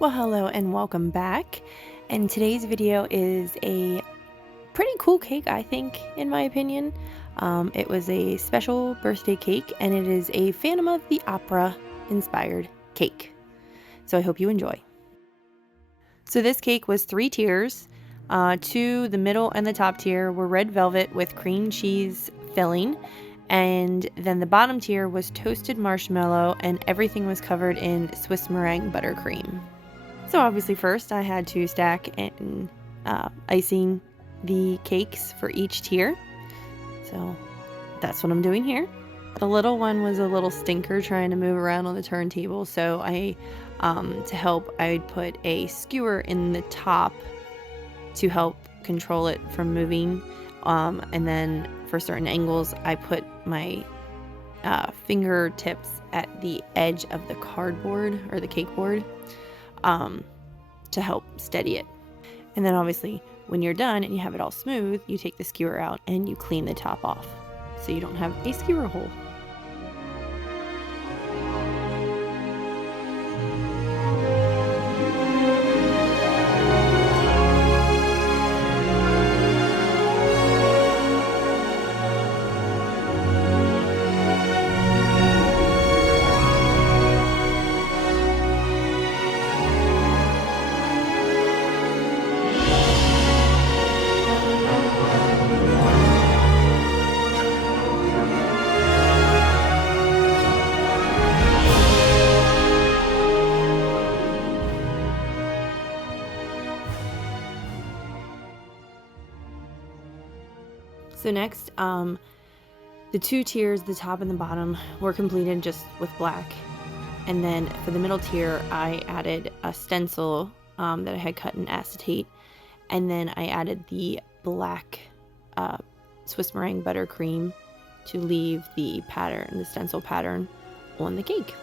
Well, hello and welcome back. And today's video is a pretty cool cake, I think, in my opinion. It was a special birthday cake, and it is a Phantom of the Opera inspired cake. So I hope you enjoy. So this cake was 3 tiers. The middle and the top tier were red velvet with cream cheese filling. And then the bottom tier was toasted marshmallow, and everything was covered in Swiss Meringue Buttercream. So obviously first I had to stack and icing the cakes for each tier. So that's what I'm doing here. The little one was a little stinker trying to move around on the turntable, so to help, I would put a skewer in the top to help control it from moving. And then for certain angles, I put my fingertips at the edge of the cardboard or the cake board to help steady it. And then obviously when you're done and you have it all smooth, you take the skewer out and you clean the top off so you don't have a skewer hole. So next, the 2 tiers, the top and the bottom, were completed just with black. And then for the middle tier, I added a stencil that I had cut in acetate. And then I added the black Swiss Meringue Buttercream to leave the pattern, the stencil pattern, on the cake.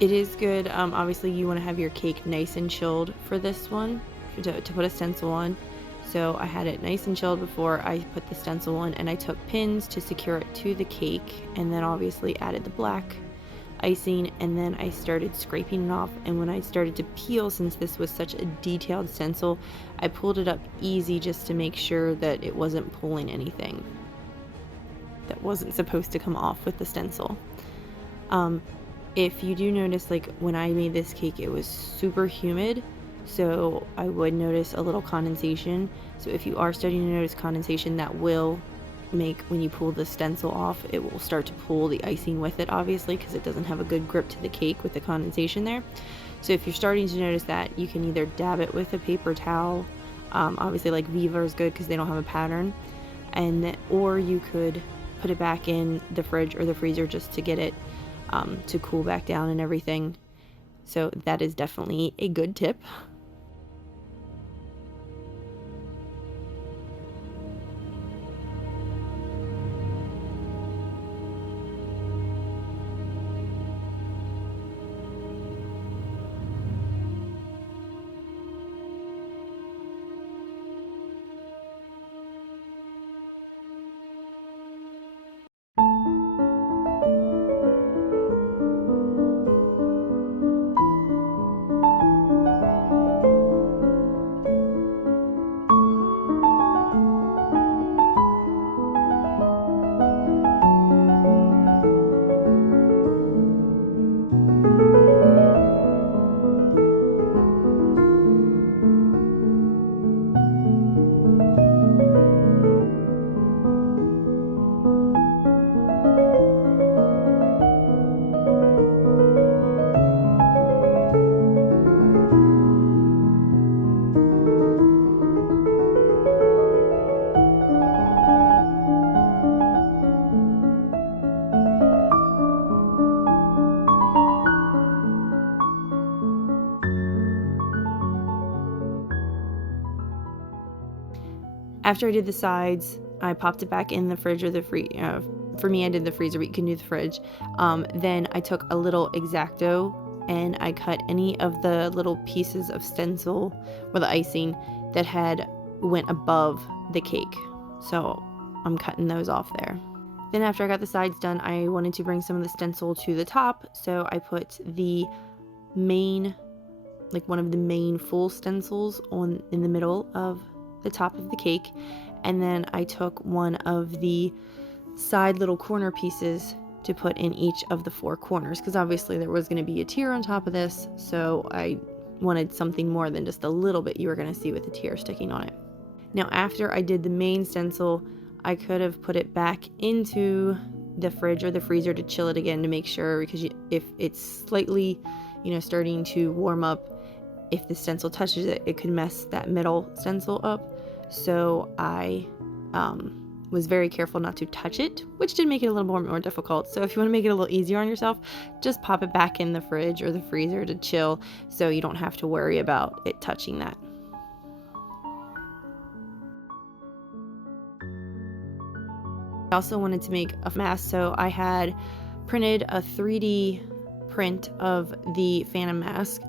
It is good. Obviously you want to have your cake nice and chilled for this one to put a stencil on. So I had it nice and chilled before I put the stencil on, and I took pins to secure it to the cake, and then obviously added the black icing, and then I started scraping it off. And when I started to peel, since this was such a detailed stencil, I pulled it up easy just to make sure that it wasn't pulling anything that wasn't supposed to come off with the stencil. If you do notice, like when I made this cake, it was super humid, so I would notice a little condensation. So if you are starting to notice condensation, that will make, when you pull the stencil off, it will start to pull the icing with it, obviously, because it doesn't have a good grip to the cake with the condensation there. So if you're starting to notice that, you can either dab it with a paper towel, obviously like Viva is good because they don't have a pattern, or you could put it back in the fridge or the freezer just to get it to cool back down and everything. So that is definitely a good tip. After I did the sides, I popped it back in the fridge or the for me, I did the freezer, but you can do the fridge. Then I took a little X-Acto and I cut any of the little pieces of stencil or the icing that had went above the cake. So I'm cutting those off there. Then after I got the sides done, I wanted to bring some of the stencil to the top. So I put the main, like one of the main full stencils in the middle of the top of the cake, and then I took one of the side little corner pieces to put in each of the four corners, because obviously there was going to be a tear on top of this, so I wanted something more than just a little bit you were going to see with the tear sticking on it. Now after I did the main stencil, I could have put it back into the fridge or the freezer to chill it again to make sure, because if it's slightly, starting to warm up, if the stencil touches it, it could mess that middle stencil up. So I was very careful not to touch it, which did make it a little more difficult. So if you want to make it a little easier on yourself, just pop it back in the fridge or the freezer to chill, so you don't have to worry about it touching that. I also wanted to make a mask, so I had printed a 3D print of the Phantom mask,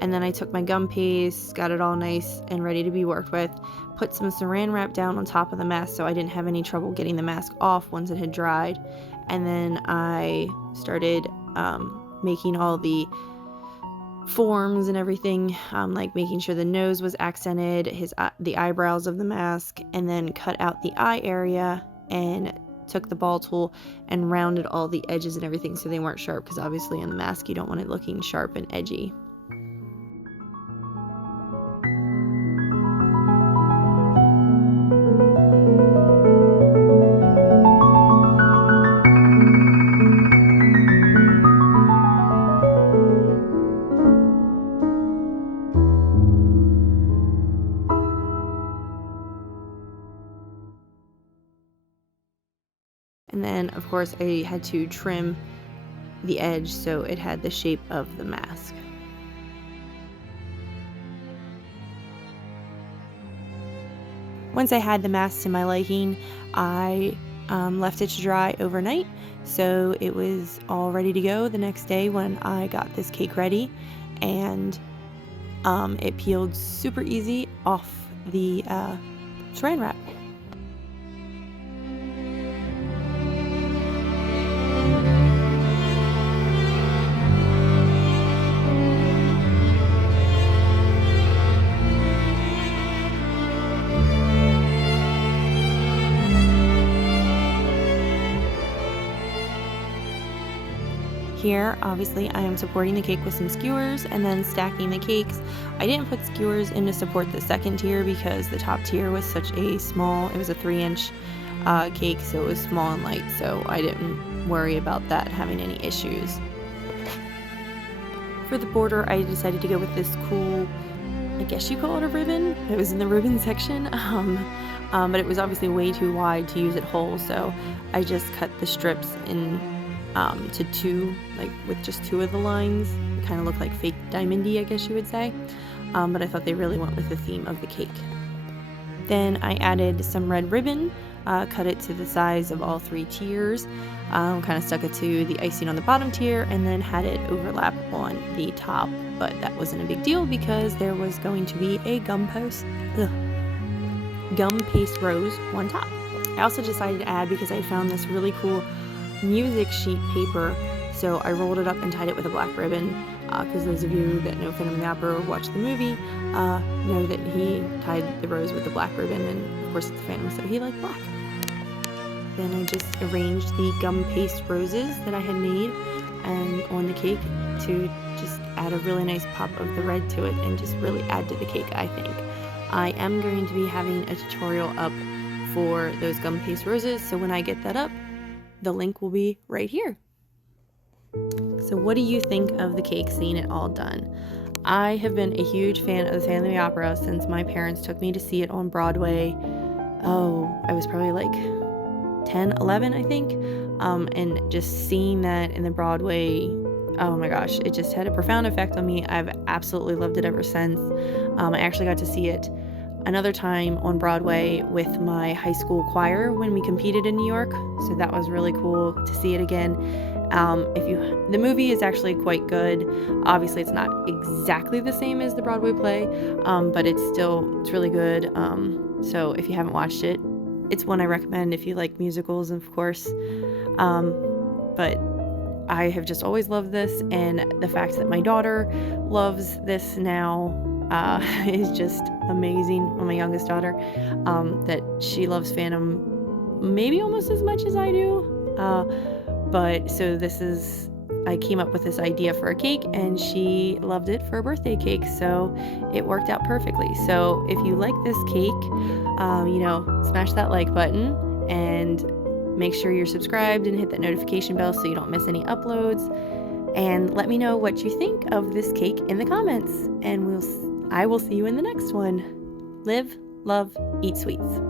and then I took my gum paste, got it all nice and ready to be worked with, put some saran wrap down on top of the mask so I didn't have any trouble getting the mask off once it had dried, and then I started making all the forms and everything, like making sure the nose was accented, the eyebrows of the mask, and then cut out the eye area and took the ball tool and rounded all the edges and everything so they weren't sharp, because obviously in the mask you don't want it looking sharp and edgy. And then, of course, I had to trim the edge so it had the shape of the mask. Once I had the mask to my liking, I left it to dry overnight, so it was all ready to go the next day when I got this cake ready, and it peeled super easy off the saran wrap. Here, obviously, I am supporting the cake with some skewers and then stacking the cakes. I didn't put skewers in to support the second tier because the top tier was such a small, it was a 3-inch cake, so it was small and light, so I didn't worry about that having any issues. For the border, I decided to go with this cool, I guess you call it a ribbon. It was in the ribbon section, but it was obviously way too wide to use it whole, so I just cut the strips in to 2, like with just 2 of the lines. It kind of looked like fake diamondy, I guess you would say, but I thought they really went with the theme of the cake. Then I added some red ribbon, cut it to the size of all 3 tiers, kind of stuck it to the icing on the bottom tier, and then had it overlap on the top, but that wasn't a big deal because there was going to be a gum paste rose on top. I also decided to add, because I found this really cool music sheet paper, so I rolled it up and tied it with a black ribbon, because those of you that know Phantom of the Opera or watched the movie know that he tied the rose with the black ribbon, and of course it's the Phantom, so he liked black. Then I just arranged the gum paste roses that I had made and on the cake to just add a really nice pop of the red to it and just really add to the cake, I think. I am going to be having a tutorial up for those gum paste roses, so when I get that up, the link will be right here. So what do you think of the cake, seeing it all done? I have been a huge fan of the Phantom of the Opera since my parents took me to see it on Broadway. I was probably like 10, 11, I think. And just seeing that in the Broadway, oh my gosh, it just had a profound effect on me. I've absolutely loved it ever since. I actually got to see it another time on Broadway with my high school choir when we competed in New York, so that was really cool to see it again. The movie is actually quite good. Obviously it's not exactly the same as the Broadway play, but it's really good. So if you haven't watched it, it's one I recommend if you like musicals, of course. But I have just always loved this, and the fact that my daughter loves this now is just amazing. Well, my youngest daughter, that she loves Phantom maybe almost as much as I do. But so I came up with this idea for a cake, and she loved it for a birthday cake, so it worked out perfectly. So if you like this cake, smash that like button and make sure you're subscribed and hit that notification bell so you don't miss any uploads. And let me know what you think of this cake in the comments, and I will see you in the next one. Live, love, eat sweets.